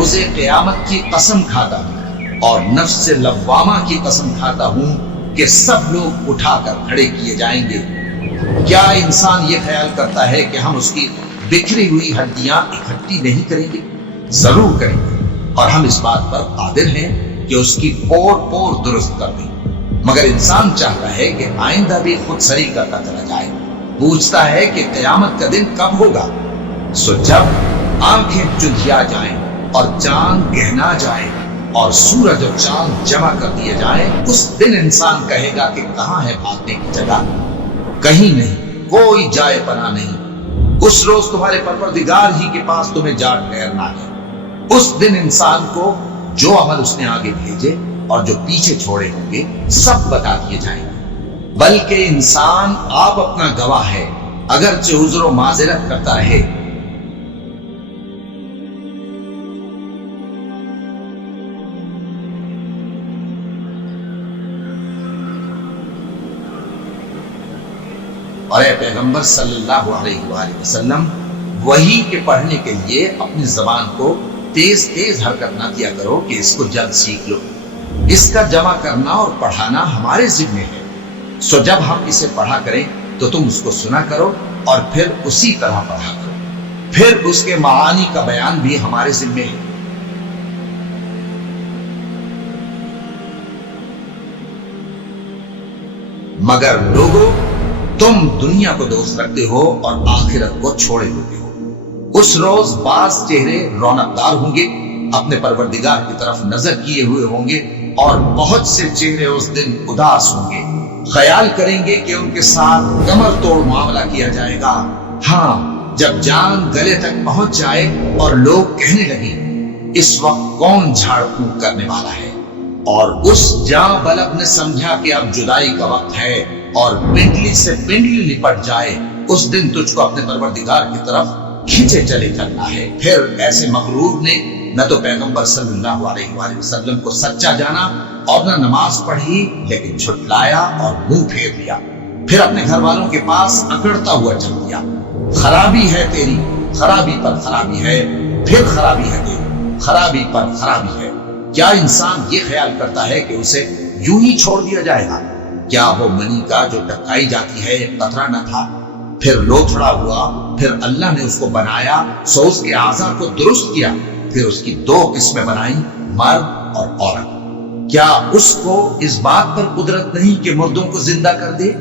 روز قیامت کی قسم کھاتا ہوں اور نفس لوامہ کی قسم کھاتا ہوں کہ سب لوگ اٹھا کر کھڑے کیے جائیں گے۔ کیا انسان یہ خیال کرتا ہے کہ ہم اس کی بکھری ہوئی ہڈیاں اکٹھی نہیں کریں گے؟ ضرور کریں گے، اور ہم اس بات پر قادر ہیں کہ اس کی پور پور درست کر دیں۔ مگر انسان چاہتا ہے کہ آئندہ بھی خود سری کرتا چلا جائے، پوچھتا ہے کہ قیامت کا دن کب ہوگا۔ سو جب آنکھیں چندھیا جائیں اور چاند گہنا جائے اور سورج اور چاند جمع کر دیے جائیں، اس دن انسان کہے گا کہ کہاں ہے بھاگنے کی جگہ؟ کہیں نہیں، کوئی جائے پناہ نہیں۔ اس روز تمہارے پروردگار ہی کے پاس تمہیں جا ٹھہرنا ہے۔ اس دن انسان کو جو عمل اس نے آگے بھیجے اور جو پیچھے چھوڑے ہوں گے سب بتا دیے جائیں گے۔ بلکہ انسان آپ اپنا گواہ ہے، اگرچہ عذر و معذرت کرتا رہے۔ اور اے پیغمبر صلی اللہ علیہ وآلہ وسلم، وحی کے پڑھنے کے لیے اپنی زبان کو تیز تیز حرکت نہ کیا کرو کہ اس کو جلد سیکھ لو۔ اس کا جمع کرنا اور پڑھانا ہمارے ذمہ ہے۔ سو جب ہم اسے پڑھا کریں تو تم اس کو سنا کرو اور پھر اسی طرح پڑھا کرو۔ پھر اس کے معانی کا بیان بھی ہمارے ذمہ ہے۔ مگر لوگوں، تم دنیا کو دوست رکھتے ہو اور آخرت کو چھوڑے ہوتے ہو۔ اس روز بعض چہرے رونق دار ہوں گے، اپنے پروردگار کی طرف نظر کیے ہوئے ہوں گے، اور بہت سے چہرے اس دن اداس ہوں گے، خیال کریں گے کہ ان کے ساتھ کمر توڑ معاملہ کیا جائے گا۔ ہاں، جب جان گلے تک پہنچ جائے اور لوگ کہنے لگیں اس وقت کون جھاڑ پھونک کرنے والا ہے، اور اس جاں بلب نے سمجھا کہ اب جدائی کا وقت ہے اور پنڈلی سے پنڈلی لپٹ جائے، اس دن تجھ کو اپنے پروردگار کی طرف کھینچے چلے چلنا ہے۔ پھر ایسے مغرور نے نہ تو پیغمبر صلی اللہ علیہ وآلہ وسلم کو سچا جانا اور نہ نماز پڑھی، لیکن جھٹلایا اور منہ پھیر لیا، پھر اپنے گھر والوں کے پاس اکڑتا ہوا چل دیا۔ خرابی ہے تیری، خرابی پر خرابی ہے، پھر خرابی ہے تیری، خرابی پر خرابی ہے۔ کیا انسان یہ خیال کرتا ہے کہ اسے یوں ہی چھوڑ دیا جائے گا؟ کیا وہ منی کا جو ٹکائی جاتی ہے ایک قطرہ نہ تھا، پھر لوتھڑا ہوا، پھر اللہ نے اس کو بنایا، سو اس کے اعضاء کو درست کیا، پھر اس کی دو قسمیں بنائیں، مرد اور عورت۔ کیا اس کو اس بات پر قدرت نہیں کہ مردوں کو زندہ کر دے؟